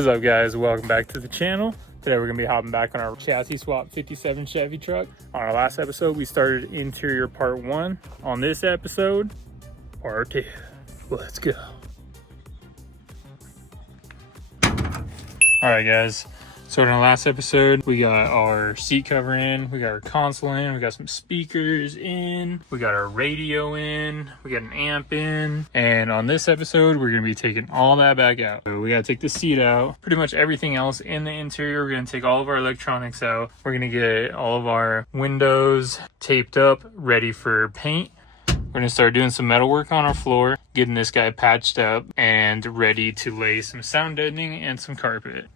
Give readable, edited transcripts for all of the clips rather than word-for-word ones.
What is up, guys? Welcome back to the channel. Today we're going to be hopping back on our chassis swap 57 Chevy truck. On our last episode, we started interior part 1. On this episode, part 2. Let's go. Alright guys, so in our last episode, we got our seat cover in, we got our console in, we got some speakers in, we got our radio in, we got an amp in, and on this episode, we're going to be taking all that back out. So we got to take the seat out, pretty much everything else in the interior. We're going to take all of our electronics out. We're going to get all of our windows taped up, ready for paint. We're going to start doing some metal work on our floor, getting this guy patched up and ready to lay some sound deadening and some carpet.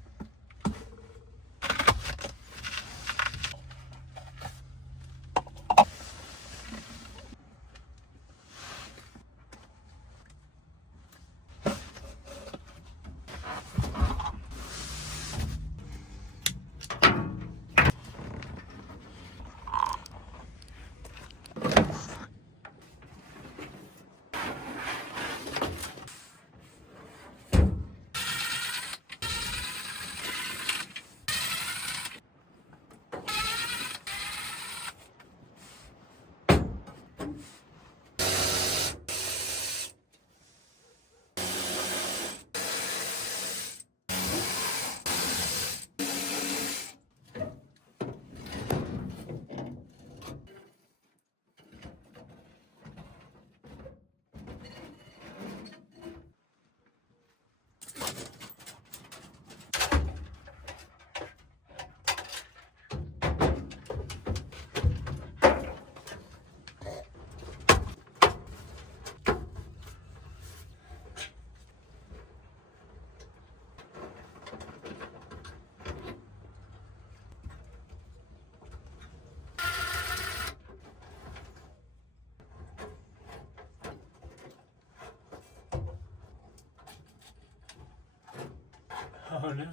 Oh no,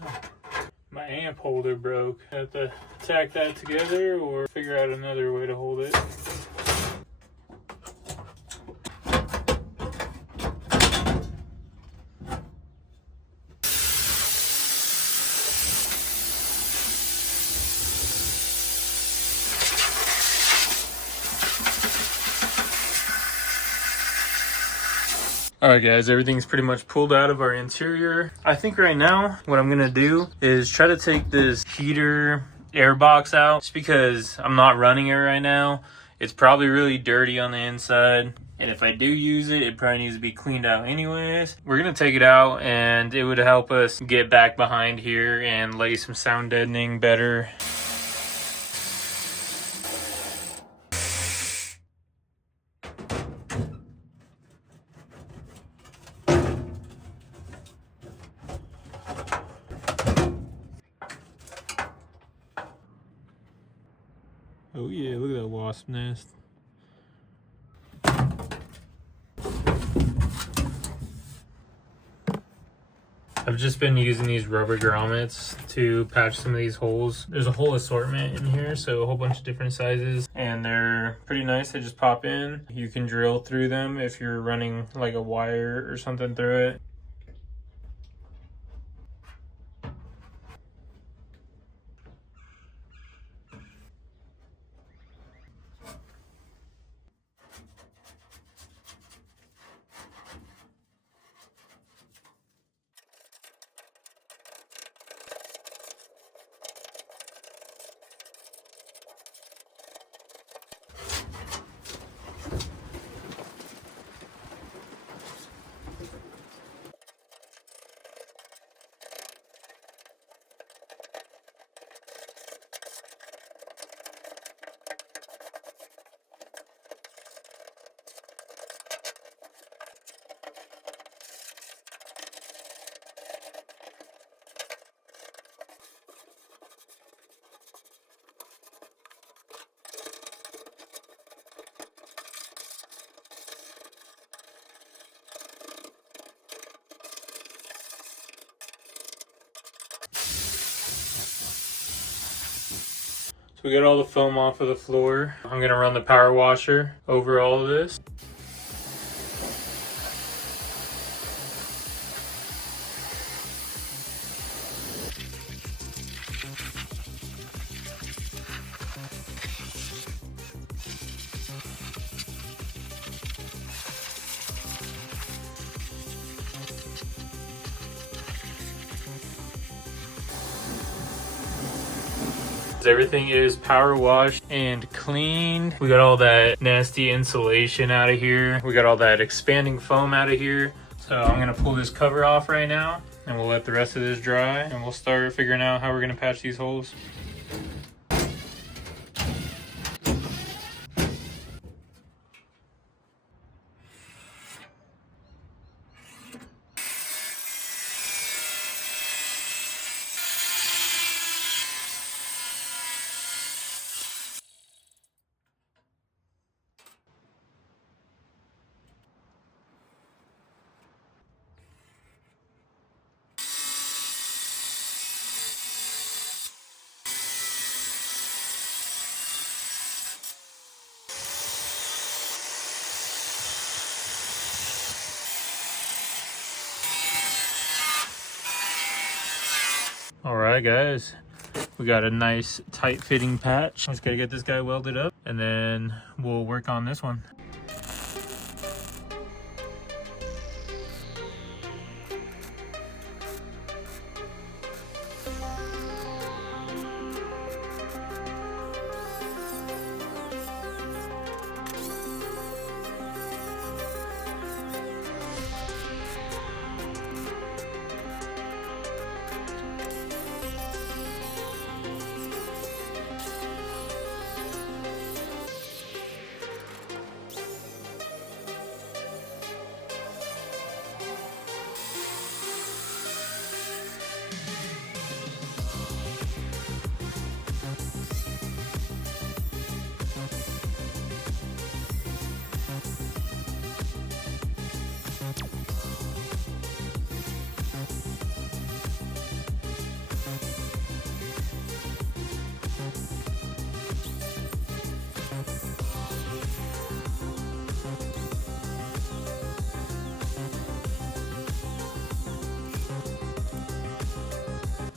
my amp holder broke. I have to tack that together or figure out another way to hold it. Alright guys, everything's pretty much pulled out of our interior. I think right now what I'm gonna do is try to take this heater air box out, just because I'm not running it right now. It's probably really dirty on the inside, and if I do use it, it probably needs to be cleaned out anyways. We're gonna take it out, and it would help us get back behind here and lay some sound deadening better. Oh yeah, look at that wasp nest. I've just been using these rubber grommets to patch some of these holes. There's a whole assortment in here, so a whole bunch of different sizes, and they're pretty nice. They just pop in. You can drill through them if you're running like a wire or something through it. So we got all the foam off of the floor. I'm gonna run the power washer over all of this. Everything is power washed and cleaned. We got all that nasty insulation out of here. We got all that expanding foam out of here. So I'm gonna pull this cover off right now and we'll let the rest of this dry and we'll start figuring out how we're gonna patch these holes. All right, guys, we got a nice tight fitting patch. Just gotta get this guy welded up and then we'll work on this one.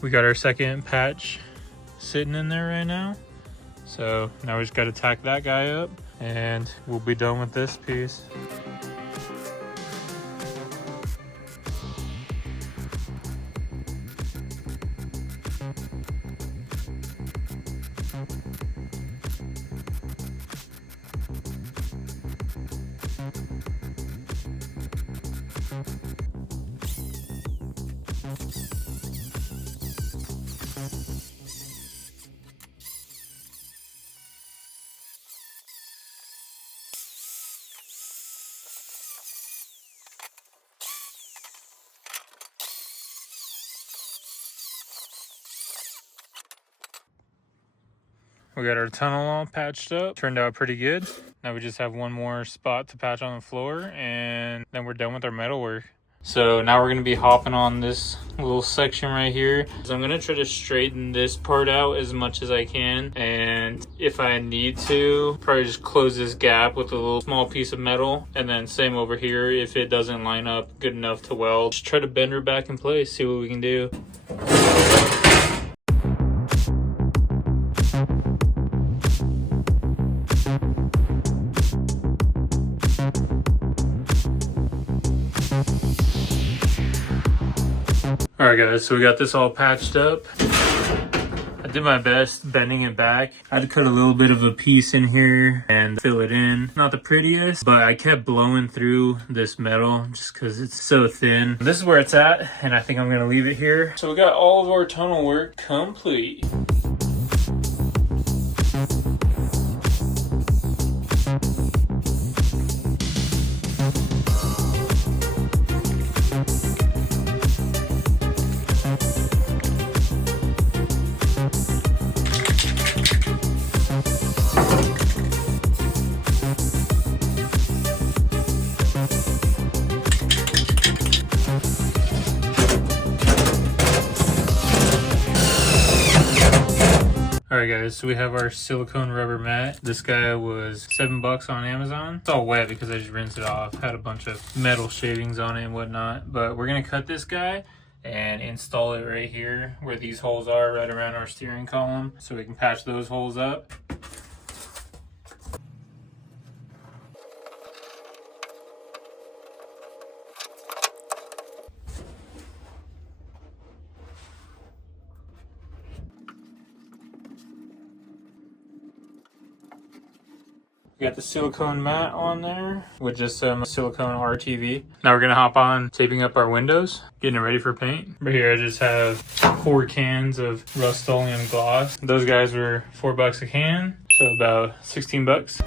We got our second patch sitting in there right now. So now we just got to tack that guy up and we'll be done with this piece. We got our tunnel all patched up, turned out pretty good. Now we just have one more spot to patch on the floor and then we're done with our metal work. So now we're gonna be hopping on this little section right here. So I'm gonna try to straighten this part out as much as I can. And if I need to, probably just close this gap with a little small piece of metal. And then same over here, if it doesn't line up good enough to weld, just try to bend her back in place, see what we can do. All right, guys, so we got this all patched up. I did my best bending it back. I had to cut a little bit of a piece in here and fill it in. Not the prettiest, but I kept blowing through this metal just because it's so thin. This is where it's at, and I think I'm gonna leave it here. So we got all of our tunnel work complete. Alright guys, so we have our silicone rubber mat. This guy was $7 on Amazon. It's all wet because I just rinsed it off. Had a bunch of metal shavings on it and whatnot. But we're gonna cut this guy and install it right here where these holes are, right around our steering column, so we can patch those holes up. We got the silicone mat on there with just some silicone RTV. Now we're gonna hop on taping up our windows, getting it ready for paint. Right here I just have 4 cans of Rust-Oleum gloss. Those guys were $4 a can, so about 16 bucks.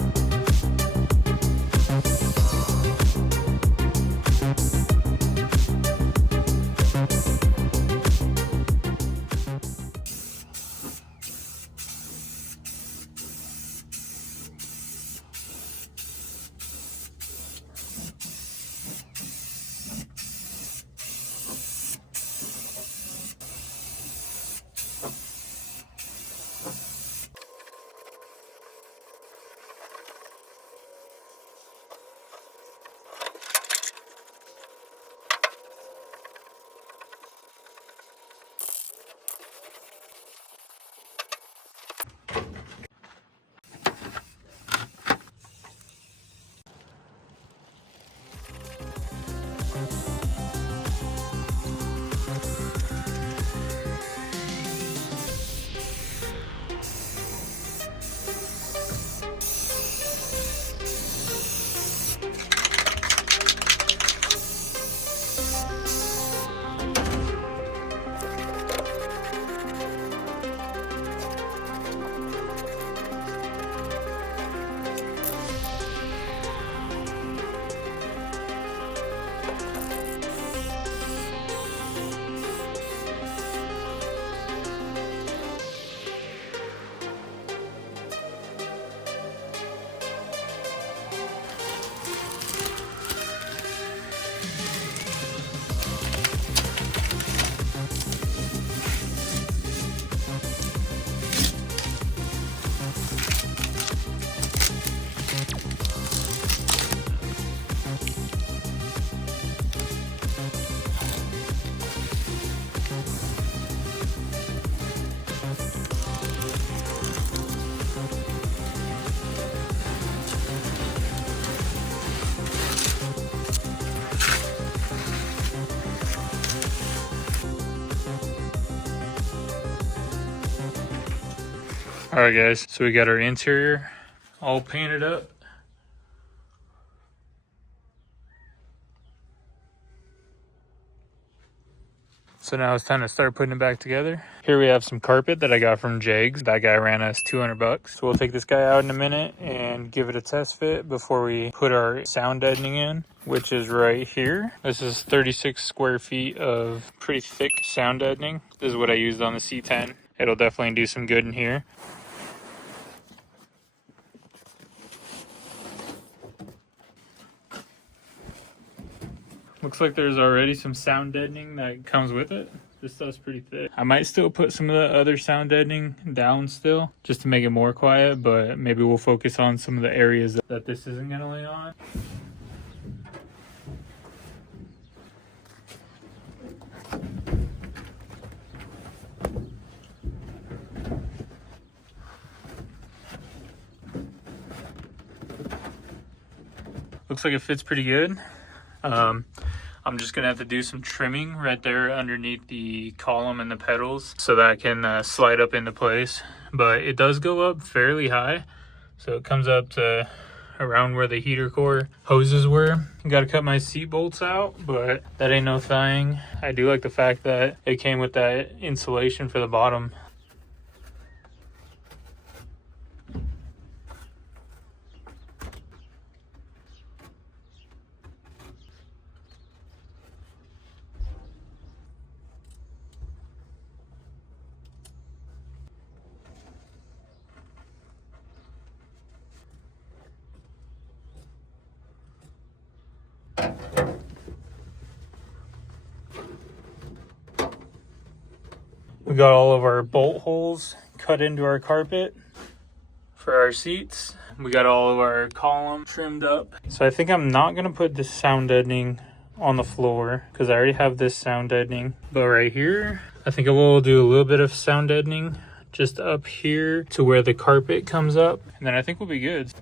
All right guys, so we got our interior all painted up. So now it's time to start putting it back together. Here we have some carpet that I got from Jags. That guy ran us 200 bucks. So we'll take this guy out in a minute and give it a test fit before we put our sound deadening in, which is right here. This is 36 square feet of pretty thick sound deadening. This is what I used on the C10. It'll definitely do some good in here. Looks like there's already some sound deadening that comes with it. This stuff's pretty thick. I might still put some of the other sound deadening down still, just to make it more quiet, but maybe we'll focus on some of the areas that this isn't gonna lay on. Looks like it fits pretty good. I'm just gonna have to do some trimming right there underneath the column and the pedals so that I can slide up into place. But it does go up fairly high, so it comes up to around where the heater core hoses were. Got to cut my seat bolts out, but that ain't no thing. I do like the fact that it came with that insulation for the bottom. We got all of our bolt holes cut into our carpet for our seats. We got all of our column trimmed up. So I think I'm not gonna put this sound deadening on the floor because I already have this sound deadening. But right here, I think I will do a little bit of sound deadening just up here to where the carpet comes up. And then I think we'll be good.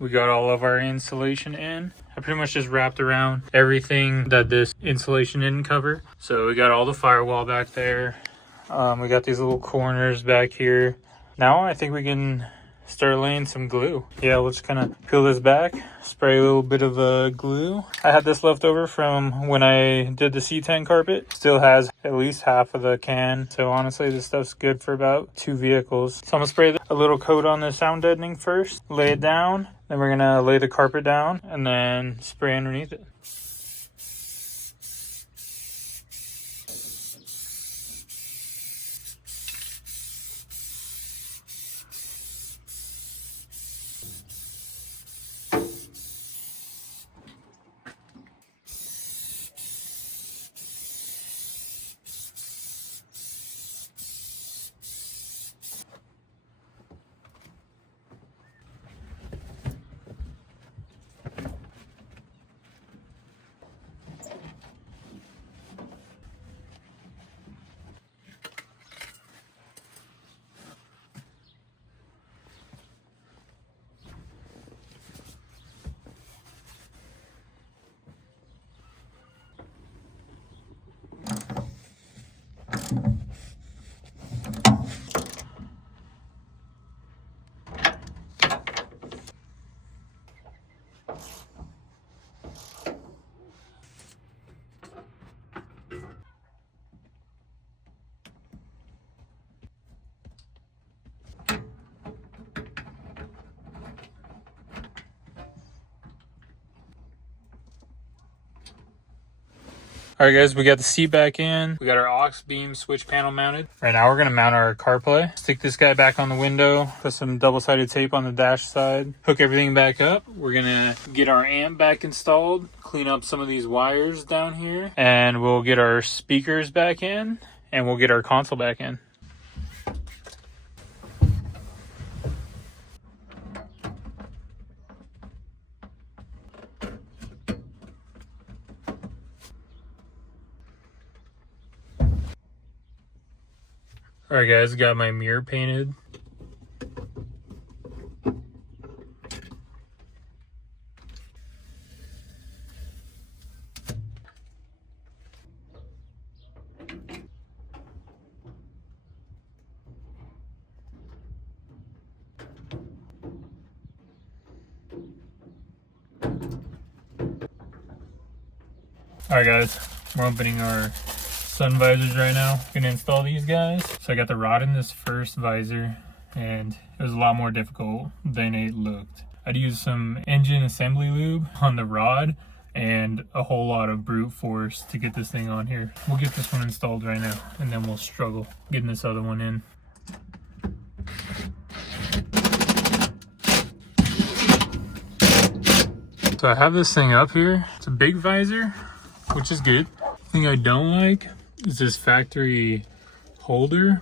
We got all of our insulation in. I pretty much just wrapped around everything that this insulation didn't cover. So we got all the firewall back there. We got these little corners back here. Now I think we can start laying some glue. Yeah, we'll just kind of peel this back, spray a little bit of glue. I had this left over from when I did the C10 carpet. Still has at least half of the can. So honestly, this stuff's good for about 2 vehicles. So I'm gonna spray a little coat on the sound deadening first, lay it down. Then we're gonna lay the carpet down and then spray underneath it. All right, guys, we got the seat back in. We got our aux beam switch panel mounted. Right now, we're gonna mount our CarPlay. Stick this guy back on the window. Put some double-sided tape on the dash side. Hook everything back up. We're gonna get our amp back installed. Clean up some of these wires down here. And we'll get our speakers back in. And we'll get our console back in. All right, guys, got my mirror painted. All right, guys, we're opening our sun visors right now. Gonna install these guys. So I got the rod in this first visor and it was a lot more difficult than it looked. I'd use some engine assembly lube on the rod and a whole lot of brute force to get this thing on here. We'll get this one installed right now and then we'll struggle getting this other one in. So I have this thing up here. It's a big visor, which is good. The thing I don't like is this factory holder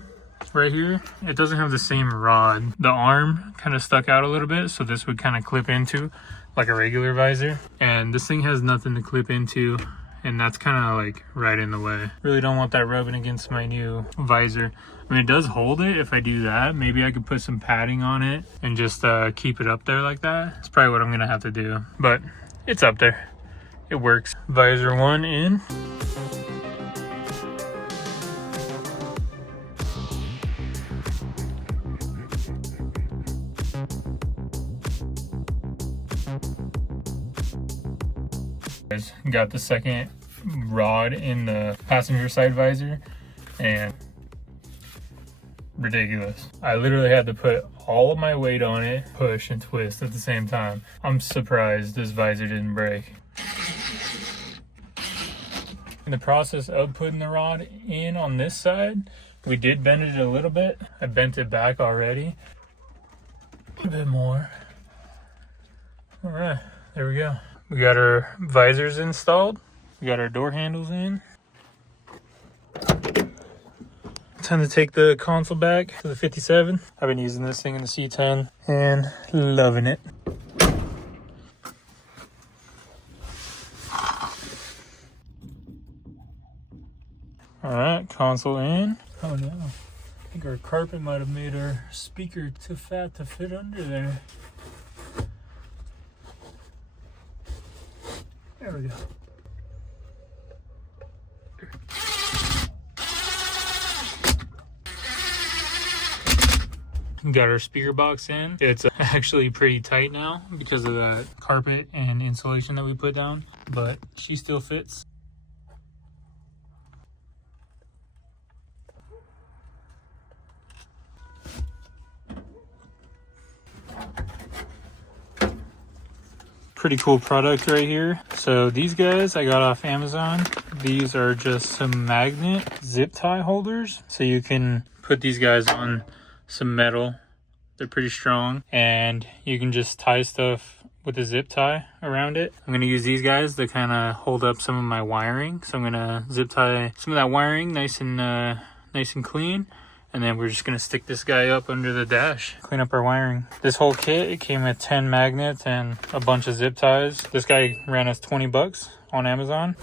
right here. It doesn't have the same rod. The arm kind of stuck out a little bit, so this would kind of clip into like a regular visor. And this thing has nothing to clip into, and that's kind of like right in the way. Really don't want that rubbing against my new visor. I mean, it does hold it if I do that. Maybe I could put some padding on it and just keep it up there like that. It's probably what I'm gonna have to do, but it's up there. It works. Visor one in. Got the second rod in the passenger side visor, and ridiculous. I literally had to put all of my weight on it, push and twist at the same time. I'm surprised this visor didn't break. In the process of putting the rod in on this side, we did bend it a little bit. I bent it back already. A bit more. All right, there we go. We got our visors installed. We got our door handles in. Time to take the console back to the 57. I've been using this thing in the C10 and loving it. All right, console in. Oh no, I think our carpet might have made our speaker too fat to fit under there. There we go. Got our speaker box in. It's actually pretty tight now because of the carpet and insulation that we put down, but she still fits. Pretty cool product right here. So these guys I got off Amazon. These are just some magnet zip tie holders. So you can put these guys on some metal. They're pretty strong and you can just tie stuff with a zip tie around it. I'm gonna use these guys to kind of hold up some of my wiring. So I'm gonna zip tie some of that wiring nice and clean. And then we're just gonna stick this guy up under the dash, clean up our wiring. This whole kit, it came with 10 magnets and a bunch of zip ties. This guy ran us 20 bucks on Amazon.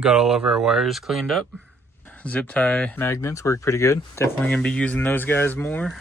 Got all of our wires cleaned up. Zip tie magnets work pretty good. Definitely gonna be using those guys more.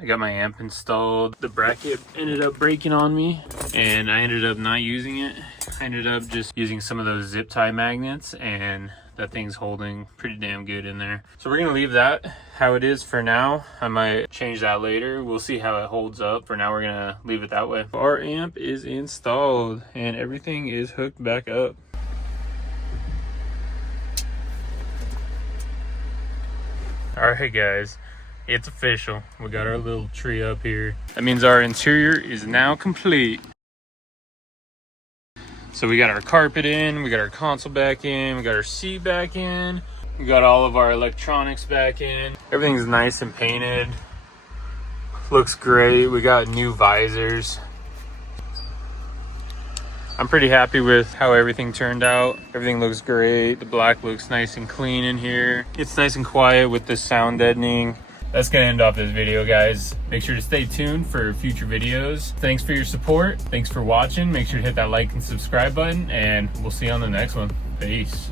I got my amp installed. The bracket ended up breaking on me and I ended up not using it. I ended up just using some of those zip tie magnets and that thing's holding pretty damn good in there. So we're gonna leave that how it is for now. I might change that later. We'll see how it holds up. For now, we're gonna leave it that way. Our amp is installed and everything is hooked back up. All right, guys. It's official. We got our little tree up here. That means our interior is now complete. So we got our carpet in, we got our console back in, we got our seat back in, we got all of our electronics back in. Everything's nice and painted. Looks great. We got new visors. I'm pretty happy with how everything turned out. Everything looks great. The black looks nice and clean in here. It's nice and quiet with the sound deadening. That's gonna end off this video, guys. Make sure to stay tuned for future videos. Thanks for your support. Thanks for watching. Make sure to hit that like and subscribe button, and we'll see you on the next one. Peace.